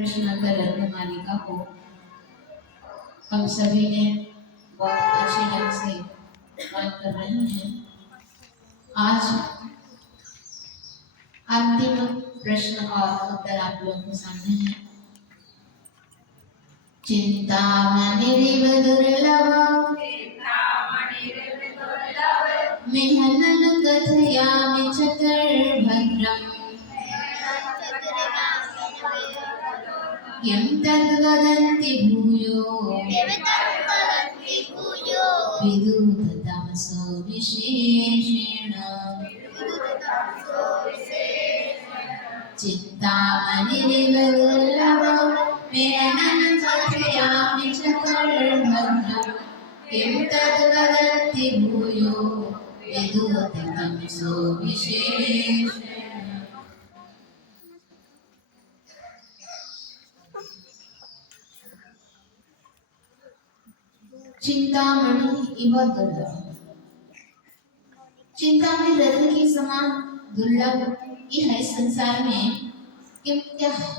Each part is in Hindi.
कृष्ण रत्न मालिका को हम सभी ने बहुत अच्छे ढंग से बात कर रहे हैं। आज अंतिम प्रश्न और उत्तर आप लोगों के सामने है। चिंतामणिरिव दुर्लभ मिहनन कथयामि चतुर्भद्रम् यं तद्वदन्ति भूयो विदुततमसो विशेषेण। चिंतामणिरिव दुर्लभं मिहनन कथयामि चतुर्भद्रम् यं तद्वदन्ति भूयो विदुततमसो विशेषेण। चिंतामणि इव दुर्लभ, चिंतामणि रत्न के समान दुर्लभ ये है संसार में क्या है।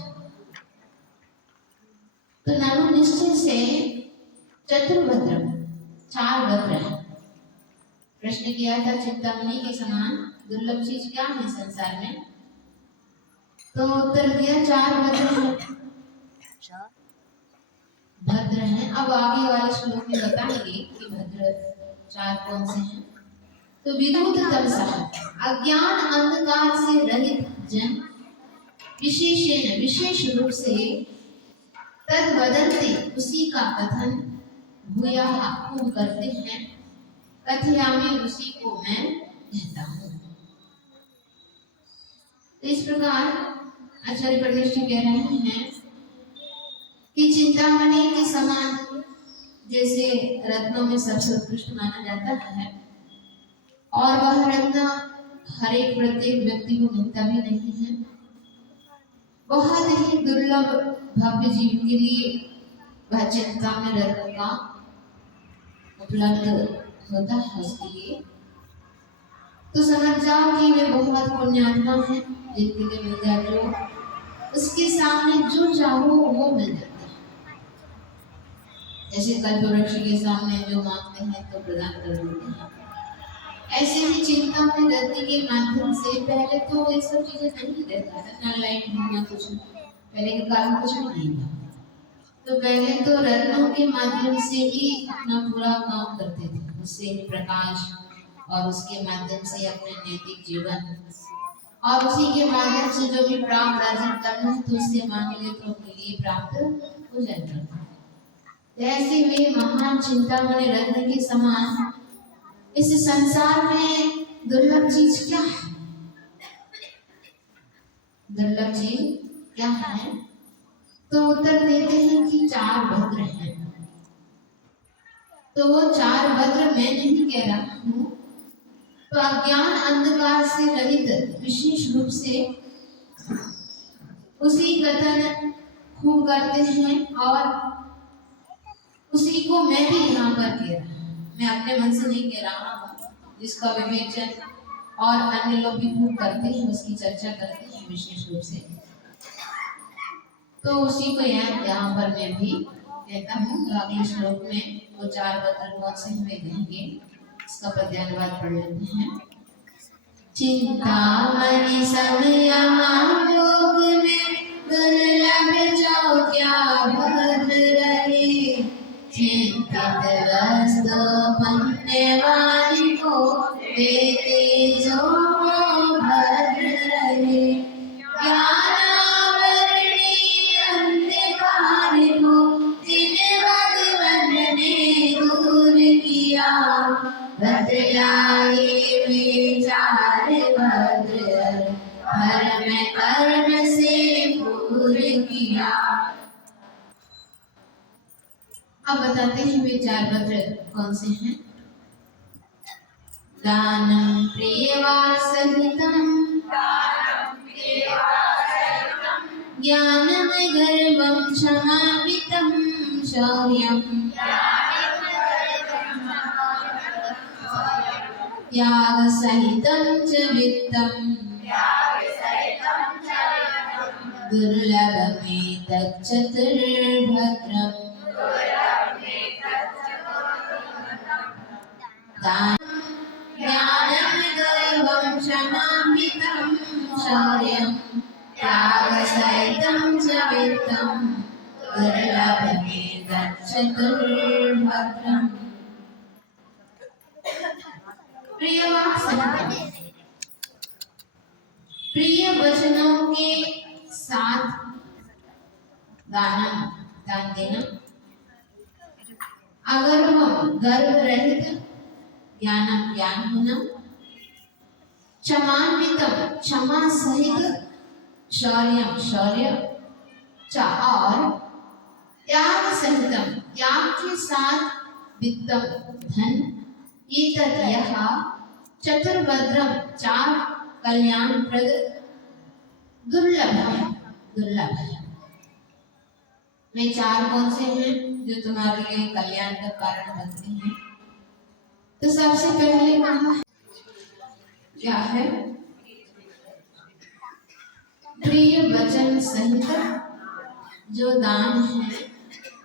तो ननु निश्चय से चतुर्भद्र चार भद्र है। प्रश्न किया था चिंतामणि के समान दुर्लभ चीज क्या है संसार में, तो उत्तर दिया चार भद्र है। भद्र हैं। अब आगे वाले श्लोक में बताएंगे कि भद्र चार कौन से हैं। तो विदुत तमसः अज्ञान अंधकार से रहित जन विशेषेण विशेष रूप से तद वदन्ति उसी का कथन भूयः खूब करते हैं। कथयामि उसी को मैं कहता हूँ। तो इस प्रकार आचार्य परमेश जी कह रहे हैं कि चिंतामणि के समान जैसे रत्नों में सबसे उत्कृष्ट माना जाता है और वह रत्न हर एक प्रत्येक व्यक्ति को मिलता भी नहीं है। बहुत ही दुर्लभ भव्य जीव के लिए वह चिंतामणि रत्न का उपलब्ध होता है उसके लिए। तो समझ जाओ कि वे बहुत पुण्यात्मा है जिनके लिए मिल जाए, जो उसके सामने जो चाहो वो मिल जाता है। जैसे कल्पवृक्ष के सामने जो मांगते हैं तो प्रदान कर देते हैं, ऐसे ही चिंतामणि रत्न के माध्यम से पहले तो ये सब चीजें नहीं रहता था, ना लाइट ना कुछ, पहले के काल में कुछ भी नहीं था। तो पहले तो रत्नों के माध्यम से ही अपना पूरा काम करते थे, उससे प्रकाश और उसके माध्यम से अपने नैतिक जीवन और उसी के माध्यम से जो भी प्राप्त अर्जन करना है तो उससे मांग ले तो अपने लिए प्राप्त हो जाएगा। ऐसे वे महान चिंतामणि रत्न के समान इस संसार में दुर्लभ चीज क्या है। दुर्लभ चीज क्या है, तो उत्तर देते हैं कि चार भद्र हैं। तो वो चार भद्र मैं नहीं कह रहा हूँ। तो अज्ञान अंधकार से रहित विशेष रूप से उसी कथन खूब करते हैं और उसी को मैं भी यहाँ पर कह रहा हूँ। मैं अपने मन से नहीं कह रहा हूँ, जिसका विवेचन और अन्य लोग भी खूब करते हैं, उसकी चर्चा करते हैं विशेष रूप से। तो उसी को यहाँ पर मैं भी कहता हूँ। अगले श्लोक में वो चार भद्र कौन से हमें देंगे, इसका पद्यानुवाद पढ़ लेते हैं। चिंतामणि समयमालोक में दुर्लभ जो क्या भद्र रहे। चिंतित वस्तु पुण्यवान को देते जो भद्र रहे। ज्ञानावरणी अंधकार को जिन भगवान ने दूर किया। बतलाए विचार भद्र धर्म कर्म से पूर किया। अब बताते हैं वे चार भद्र कौन से हैं। दानं प्रियवासहितं ज्ञानं गर्वं क्षमापितं शौर्यं त्यागसहितं च वित्तं दुर्लभमेतदप्यलभ्यते। तच्चतुर्भद्रम् दानं ज्ञानविदर्भं क्षमामितं शौर्यं त्यागसहितं च वित्तं दुर्लभमे तच्चतुर्भद्रम्। प्रिय वचनों के साथ दान देना। अगर हम गर्व रहित ज्ञान होना, क्षमान्वितम क्षमा सहित शौर्य और त्याग सहितम त्याग के साथ वित्तम धन यह चतुर्भद्रम चार कल्याणप्रद दुर्लभ है। वे चार कौन से हैं जो तुम्हारे लिए कल्याण का कारण बनते हैं? तो सबसे पहले कहा क्या है? प्रिय वचन सहित जो दान है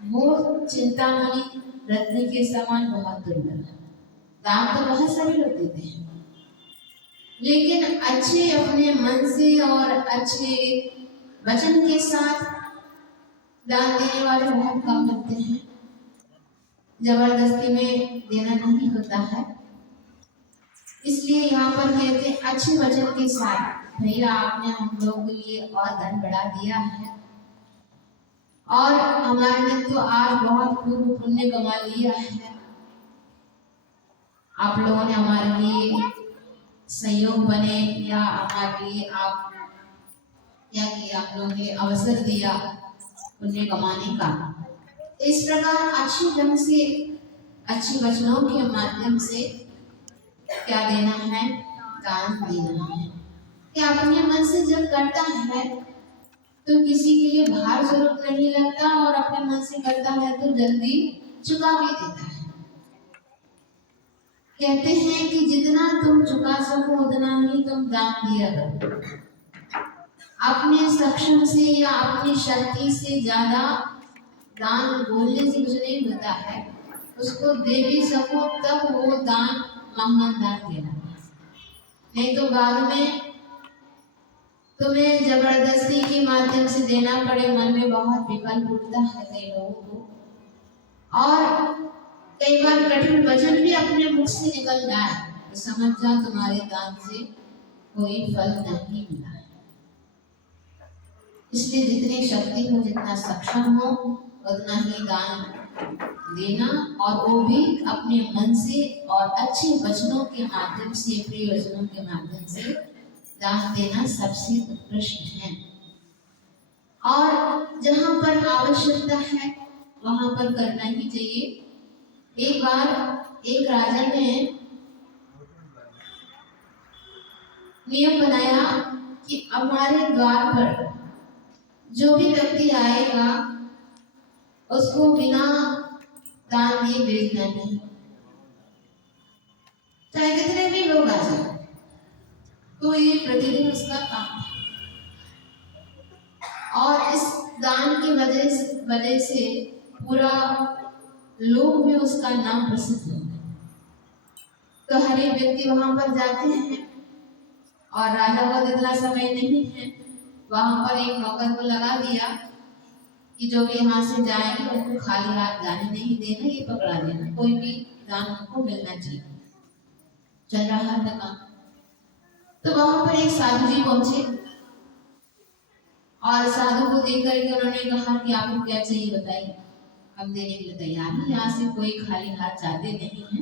वो चिंतामणि रत्न के समान बहुत दुर्लभ है। दान तो बहुत सारे लोग देते हैं, लेकिन अच्छे अपने मन से और अच्छे वचन के साथ दान देने वाले बहुत कम होते हैं। जबरदस्ती में देना नहीं होता है, इसलिए यहाँ पर कहते हैं अच्छे वचन के साथ, भैया आपने हम लोगों के लिए और धन बढ़ा दिया है और हमारे ने तो आज बहुत खूब पुण्य कमा लिया है। आप लोगों ने हमारे लिए सहयोग बने या हमारे लिए आप क्या किया, आप लोगों ने अवसर दिया पुण्य कमाने का। इस प्रकार अच्छे ढंग से अच्छे वचनों के माध्यम से क्या देना है? दान देना है। क्या अपने मन से जब करता है तो किसी के लिए भार जरूरत नहीं लगता और अपने मन से करता है तो जल्दी चुका भी देता है। कहते हैं कि जितना तुम चुका सको उतना ही तुम दान दिया करो। अपने सक्षम से या अपनी शक्ति से ज्यादा दान बोलने से कुछ नहीं होता है। उसको दे भी सको तब वो दान महान दान देना, नहीं तो बाद में तुम्हें जबरदस्ती के माध्यम से देना पड़े। मन में बहुत विकल्प उठता है कई लोगों को, और कई बार कठिन वचन भी अपने मुख से निकल जाए तो समझ जाओ तुम्हारे दान से कोई फल नहीं मिला है। इसलिए जितनी शक्ति हो, जितना सक्षम हो, उतना ही दान देना, और वो भी अपने मन से और अच्छे वचनों के माध्यम से, प्रिय वचनों के माध्यम से दान देना सबसे उत्कृष्ट है। और जहाँ पर आवश्यकता है वहां पर करना ही चाहिए। एक बार एक राजा ने नियम बनाया कि हमारे द्वार पर जो भी व्यक्ति आएगा उसको बिना दान दिए भेजना नहीं, चाहे कितने भी लोग आ जाए। तो ये प्रतिदिन उसका काम था, और इस दान की वजह से पूरा लोग भी उसका नाम प्रसिद्ध हो गए। तो हर एक व्यक्ति वहां पर जाते हैं, और राजा को इतना समय नहीं है, वहां पर एक नौकर को लगा दिया कि जो भी यहाँ से जाएंगे उनको खाली हाथ जाने नहीं देना, ये पकड़ा देना, कोई भी दान उनको मिलना चाहिए। चल रहा था काम। तो वहां पर एक साधु जी पहुंचे, और साधु को देख करके उन्होंने कहा कि आपको क्या चाहिए बताइए, हम देने के लिए तैयार हैं, यहाँ से कोई खाली हाथ जाते नहीं है,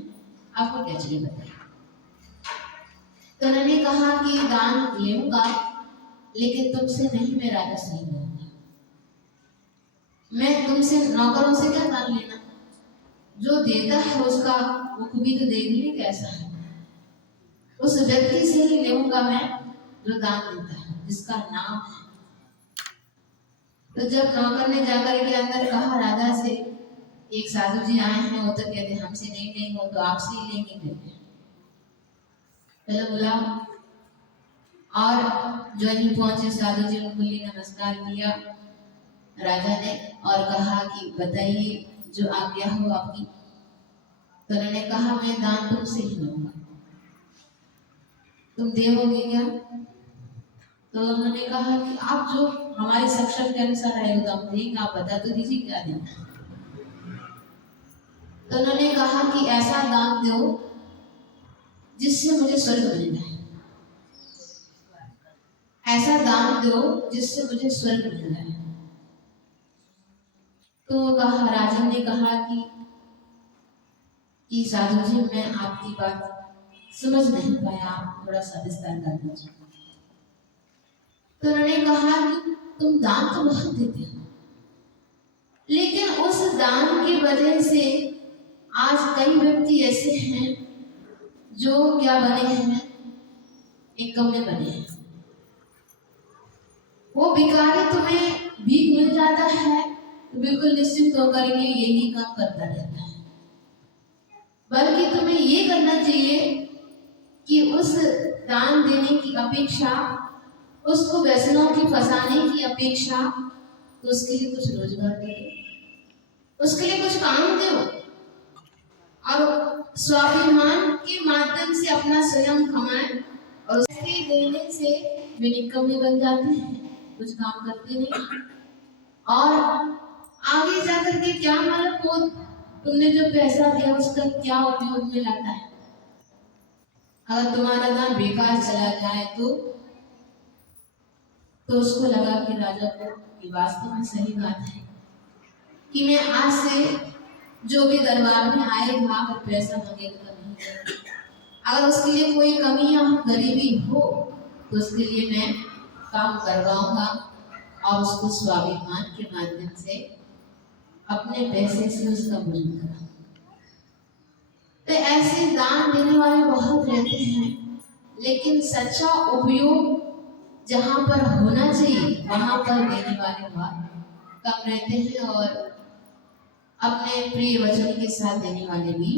आपको क्या चाहिए बताइए। तो उन्होंने कहा कि दान लूंगा, लेकिन तुमसे नहीं, मैं राजा से ही लूंगा। मैं तुमसे नौकरों से क्या दान लेना, जो देता है उसका मुख भी तो देख ली कैसा है, उस व्यक्ति से ही लूंगा मैं जो दान देता है, जिसका नाम है। तो जब नौकर ने जाकर के अंदर कहा राजा से, एक साधु जी आए हैं, वो तो कहते हमसे नहीं लेंगे, वो तो आपसे ही लेंगे, चलो बुलाओ। और जो ही पहुंचे साधु जी उनको लिए नमस्कार किया, राजा ने और कहा कि बताइए जो आज्ञा हो आपकी। तो उन्होंने कहा मैं दान तुमसे ही लूंगा, तुम दोगे क्या? तो उन्होंने कहा कि आप जो हमारे सक्षम के अनुसार आएगा तो हम देंगे, आप बता तो दीजिए क्या देना। तो उन्होंने कहा कि ऐसा दान दो जिससे मुझे स्वर्ग मिल जाए, ऐसा दान दो जिससे मुझे स्वर्ग मिल जाए। तो कहा, राजन ने कहा कि साधु जी मैं आपकी बात समझ नहीं पाया, आप थोड़ा सा विस्तार कर दीजिए। तो उन्होंने कहा कि तुम दान तो बहुत देते हो, लेकिन उस दान की वजह से आज कई व्यक्ति ऐसे हैं जो क्या बने हैं, निकम्मे बने हैं। वो भिखारी तुम्हें भीख मिल जाता है तो बिल्कुल निश्चिंत होकर के यही काम करता रहता है, बल्कि तुम्हें ये करना चाहिए कि उस दान देने की अपेक्षा, उसको व्यसनों की फंसाने की अपेक्षा, तो उसके लिए कुछ रोजगार दे दो, उसके लिए कुछ काम दो, और स्वाभिमान के माध्यम से अपना स्वयं कमाए। और उसके देने से वे निकम्मे बन जाते हैं, कुछ काम करते नहीं, और आगे जाकर के क्या मालूम वो तुमने जो पैसा दिया उसका क्या उपयोग में लाता है। अगर तुम्हारा दान बेकार चला जाए तो उसको लगा कि राजा को कि वास्तव में सही बात है कि मैं आज से जो भी दरबार में आएगा अगर पैसा मांगेगा तो नहीं देगा। अगर उसके लिए कोई कमी या गरीबी हो तो उसके लिए मैं काम करवाऊंगा और उसको स्वाभिमान के माध्यम से अपने पैसे से उसका भोजन करा। तो ऐसे दान देने वाले बहुत रहते हैं, लेकिन सच्चा उपयोग जहाँ पर होना चाहिए वहां पर देने वाले बहुत कम रहते हैं, और अपने प्रिय वचन के साथ देने वाले भी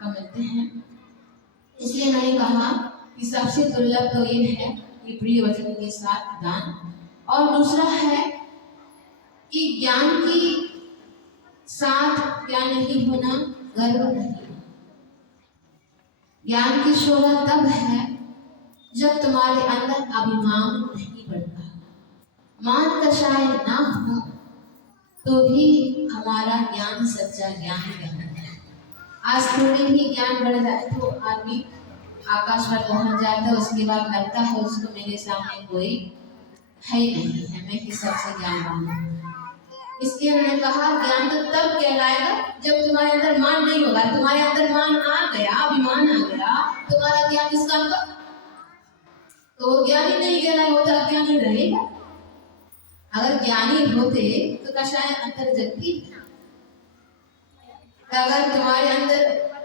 कम रहते हैं। इसलिए मैंने कहा कि सबसे दुर्लभ तो ये है कि प्रिय वचन के साथ दान, और दूसरा है कि ज्ञान की साथ क्या नहीं होना, गर्व नहीं। ज्ञान की शोभा तब है जब तुम्हारे अंदर अभिमान नहीं बढ़ता, मान कषाय ना हो तो भी हमारा ज्ञान सच्चा ज्ञान कहलाता है। आज थोड़ी भी ज्ञान बढ़ जाए तो आदमी आकाश पर पहुंच जाता है, उसके बाद लगता है उसको मेरे सामने कोई है ही नहीं है, मैं किस सबसे ज्ञानवान हूँ। इसलिए मैंने कहा ज्ञान तो तब कहलाएगा जब तुम्हारे अंदर मान नहीं होगा। तुम्हारे अंदर मान आ गया, अभिमान आ गया, तुम्हारा ज्ञान किस काम का, तो ज्ञान ही नहीं कहलाए, होता अज्ञानी रहेगा। अगर ज्ञानी होते तो कषाय अंतर जगती। अगर तुम्हारे अंदर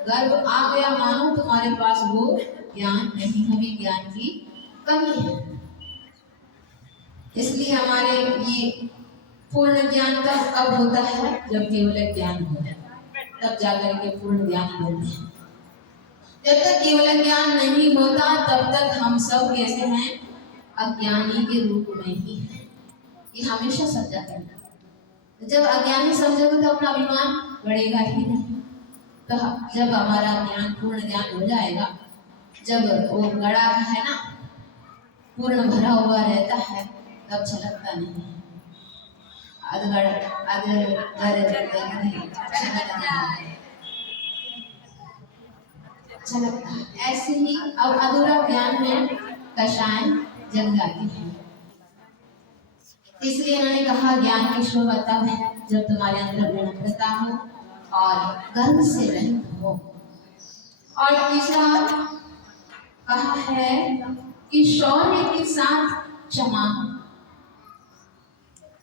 गर्व आ गया, मानो तुम्हारे पास वो ज्ञान नहीं, हमें ज्ञान की कमी है। इसलिए हमारे ये पूर्ण ज्ञान तब कब होता है जब केवल ज्ञान हो जाए, तब जाकर के पूर्ण ज्ञान बनते हैं। जब तक केवल ज्ञान नहीं होता तब तक हम सब कैसे हैं, अज्ञानी के रूप में ही हैं। ये हमेशा समझा करना। जब अज्ञानी समझोगे तो अपना अभिमान बढ़ेगा ही नहीं। तो जब हमारा ज्ञान पूर्ण ज्ञान हो जाएगा, जब वो गड़ा है ना पूर्ण भरा हुआ रहता है, तब छलकता नहीं है। ऐसे ही अब अधूरा ज्ञान में कषाय जग जाती है। इसलिए उन्होंने कहा ज्ञान की शोभा तब है जब तुम्हारे अंदर विनम्रता हो और गर्व से रहित हो। और तीसरा कहा है कि शौर्य के साथ क्षमा।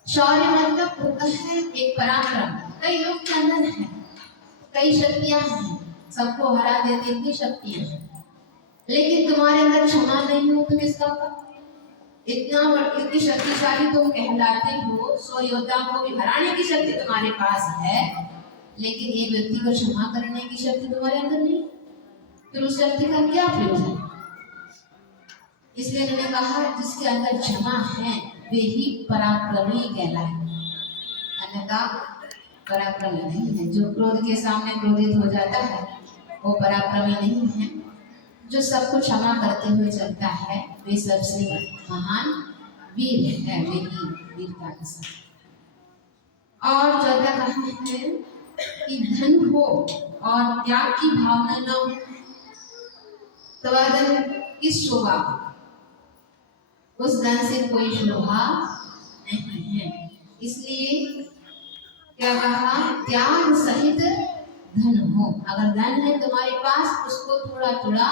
शौर्य मतलब होता है एक पराक्रम। कई लोग के अंदर है, कई शक्तियां हैं, सबको हरा देने की शक्तियां हैं, लेकिन तुम्हारे अंदर क्षमा नहीं हो तो किसका का? इतनी शक्तिशाली तुम कहलाते हो, 100 योद्धा को भी हराने की शक्ति तुम्हारे पास है, लेकिन एक व्यक्ति को क्षमा करने की शक्ति तुम्हारे अंदर नहीं, फिर उस शक्ति का क्या प्रयोजन? इसलिए उन्होंने कहा जिसके अंदर क्षमा है वे ही पराक्रमी कहलाए। अन्यथा पराक्रमी नहीं है। जो क्रोध के सामने क्रोधित हो जाता है वो पराक्रमी नहीं है। जो सबको क्षमा करते हुए चलता है वे सबसे महान वीर है, वे ही वीरता के साथ। और चौथा कहा है कि धन हो और त्याग की भावना न हो तो वह धन किस शोभा, उस धन से कोई शोभा नहीं है। इसलिए क्या कहा, त्याग सहित धन हो। अगर धन है तुम्हारे पास उसको थोड़ा थोड़ा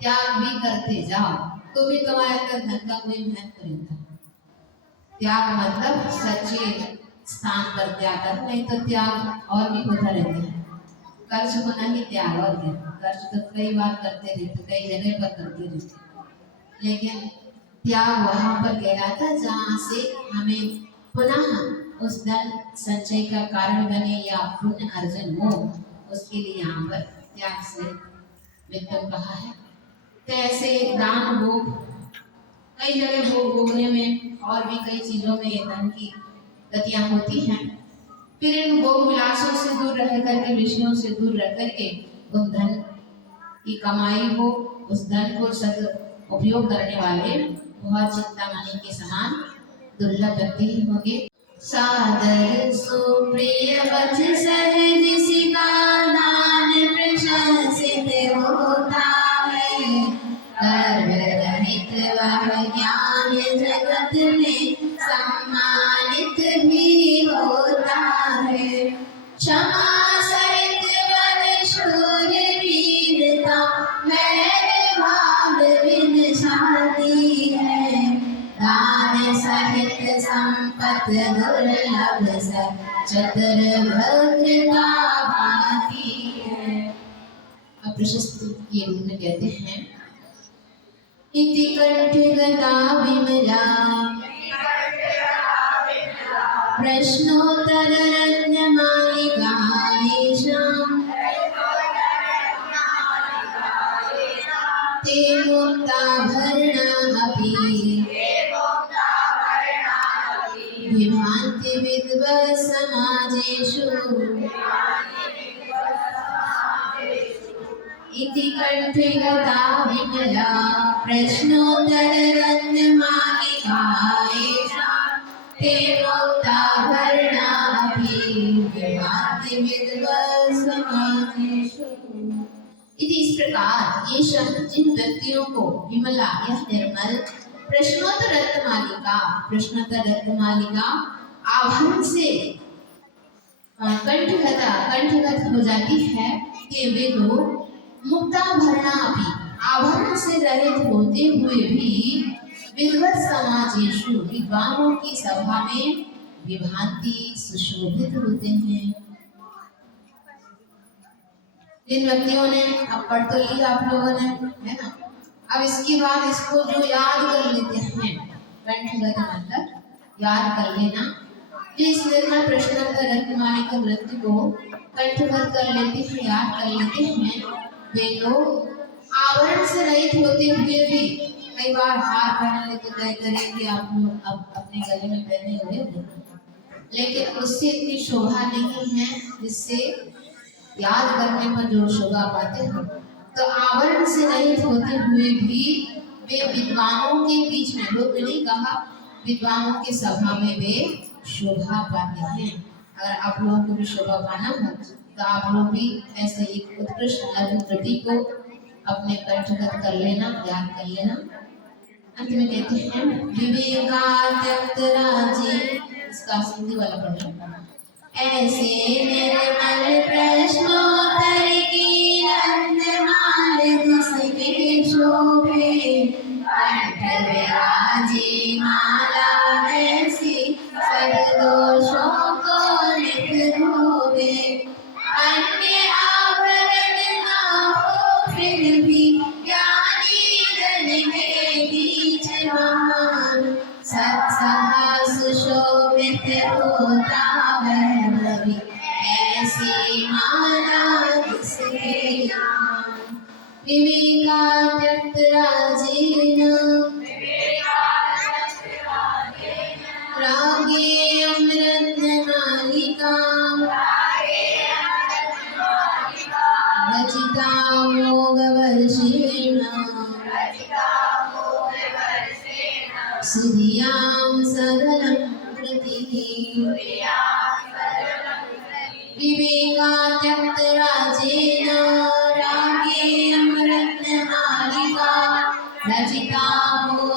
त्याग भी करते जाओ तो भी तुम्हारे अंदर धन का कोई महत्व नहीं था। त्याग मतलब सच्चे स्थान पर त्याग कर, नहीं तो त्याग और भी होता रहता है। कर्ज होना ही त्याग, और क्या। कर्ज तो कई बार करते रहते, कई जगह पर करते रहते, लेकिन त्याग वहां पर कहलाता जहाँ से हमें पुनः उस धन संचय का कारण बने या पुण्य अर्जन हो, उसके लिए यहाँ पर त्याग से वित्तम कहा है। तो ऐसे दान भोग कई जगह भोगने में और भी कई चीजों में धन की गतियां होती हैं। फिर इन भोग विलासों से दूर रह करके, विषयों से दूर रह करके उस धन की कमाई हो, उस धन को सद उपयोग करने वाले बहुत चिंतामणि के समान दुर्लभ व्यक्ति ही होंगे। सादर सुप्रिय वच सहज सिका दान प्रशंसित होता है। गर्व रहित वह ज्ञान जगत में सम्मानित भी होता है। क्षमा सहित वह शूर वीरता वैर भाव बिन शादी है। दान सहित संपत दुर्लभ स चतुर भद्रता भाती है। अब प्रशस्ति के रूप में कहते हैं, इति कंठ गदा विमला प्रश्नोत्तर रत्न मालिका येषां ते मुक्ता भरणा अपि विभान्ति विद्वत् समाजेषु। इति कंठे गदा विमला प्रश्नोत्तर रत्न मालिका येषां ते मुक्ता भरणा अपि विभान्ति विद्वत् समाजेषु। इस प्रकार ये शब्द जिन व्यक्तियों को विमला यह निर्मल प्रश्नोत्तर रत्नमालिका आभरण से कंठगत हो जाती है कि वे लोग मुक्ता भरणा भी आभरण से रहित होते हुए भी विद्वत समाजेषु विद्वानों की सभा में विभांति सुशोभित होते हैं। जिन व्यक्तियों ने अब पढ़ तो लिया आप लोगों ने, है ना। अब इसके बाद इसको जो याद कर लेते हैं, कंठगत मतलब याद कर लेना। इस निर्मल प्रश्नोत्तर रत्नमालिका ग्रंथ को कंठगत कर लेते हैं, याद कर लेते हैं, वे लोग आवरण से रहित होते हुए भी कई बार हार पहन लेते, तय करें कि आप लोग अब अपने गले में पहने हुए हो, लेकिन उससे इतनी शोभा नहीं है जिससे याद करने पर जो शोभा पाते हैं। तो आवरण से रहित होते हुए भी वे विद्वानों के बीच में, लोग नहीं कहा, विद्वानों की सभा में वे शोभा पाते हैं। अगर आप लोगों को भी शोभा पाना हो तो आप लोग भी ऐसे एक उत्कृष्ट लघु कृति को अपने कंठगत कर लेना, याद कर लेना। अंत में कहते हैं, विवेकात्यक्त राजी, इसका सिंधी वाला पढ़ना। ऐसे निर्मल प्रश्नोत्तर की रत्नमाल जिसके शोभे, कंठ विराजे माला ऐसी सद्दोषों को नित धोवे। अन्य आभरण ना हो फिर भी ज्ञानी जन के बीच महान, सत्साहस शोभित होता वह भवि ऐसी माला जिसके नाम। विवेकात्यक्त राजेन रागे अमृत रचितामोघवर्षेण सुधियां सदनं कृतिः विवेकात्यक्तराजेन रागेयं रत्नमालिका रचितामोघवर्षेण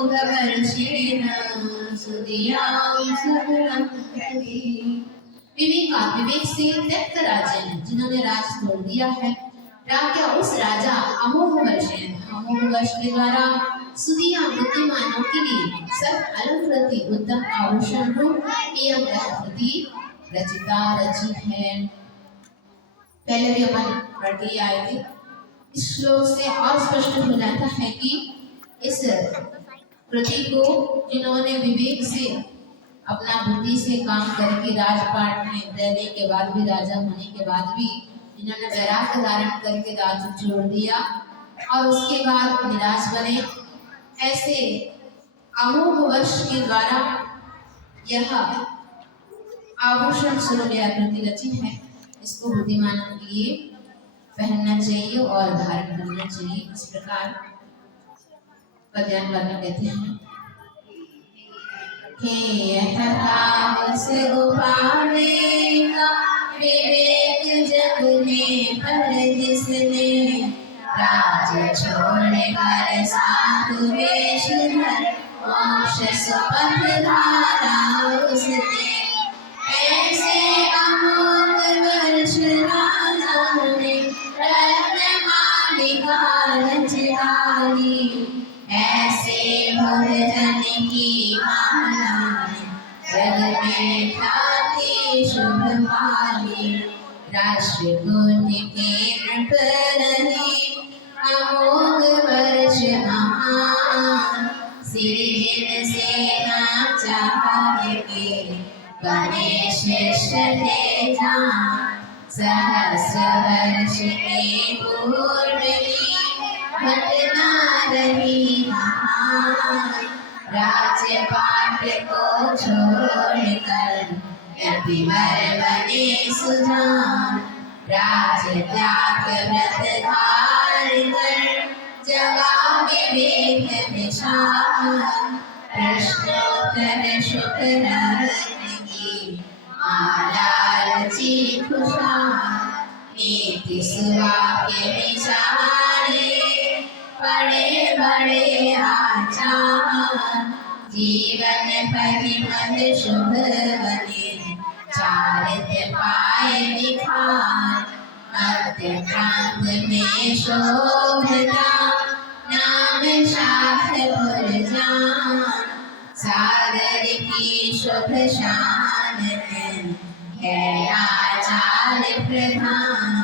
सुधियां सदनं कृतिः। विवेक से त्यक्त राजा ने जिन्होंने राज छोड़ दिया है। राज्य उस राजा अमोघ वर्ष के द्वारा सुदिया बुद्धिमानों के लिए सब अलंकृति उत्तम आभूषण रूप एवं प्रकृति रचिता रची है। पहले भी अपन पढ़ के आए थे। इस श्लोक से और स्पष्ट हो जाता है कि इस कृति को जिन्होंने विवेक से अपना बुद्धि से काम करके राजपाट में रहने के बाद भी राजा होने के बाद भी जिन्होंने वैराग्य धारण करके राज छोड़ दिया और उसके बाद निराश बने, ऐसे अमोघ वर्ष के द्वारा यह आभूषण स्वरूप कृति रची है। इसको बुद्धिमानों के लिए पहनना चाहिए और धारण करना चाहिए। इस प्रकार पद्यांत वर्णन कहते हैं। विवेक जग में पर जिसने राज छोड़ कर साधु वेश धर मोक्ष सुपथ धारा उसने। ऐसे अमोघ वर्ष राजा ने रत्नमालिका रच डाली। ऐसे भोजन की माला जग में ख्याति शुभ पाली। राष्ट्र गुण के नृप रहे अमोघ वर्ष महान। सिरजिन सेना चार के बने श्रेष्ठ थे जान। सहस्र वर्ष के पूर्व की घटना रही महान। राजपाट को छोड़कर यतिवर बने सुजान। राज त्याग व्रत धार कर जगा विवेक विशाल। प्रश्नोत्तर शुभ रत्न की माला रची खुशहाल। नीति सुवाक्य विचारे बड़े बड़े आचार। जीवन परिमल शुभ बने चारित्र पाए निखार। मध्य प्रांत में शोभता नाम शास्त्र पुरजान। सागर की शुभ शान है आचार्य प्रधान।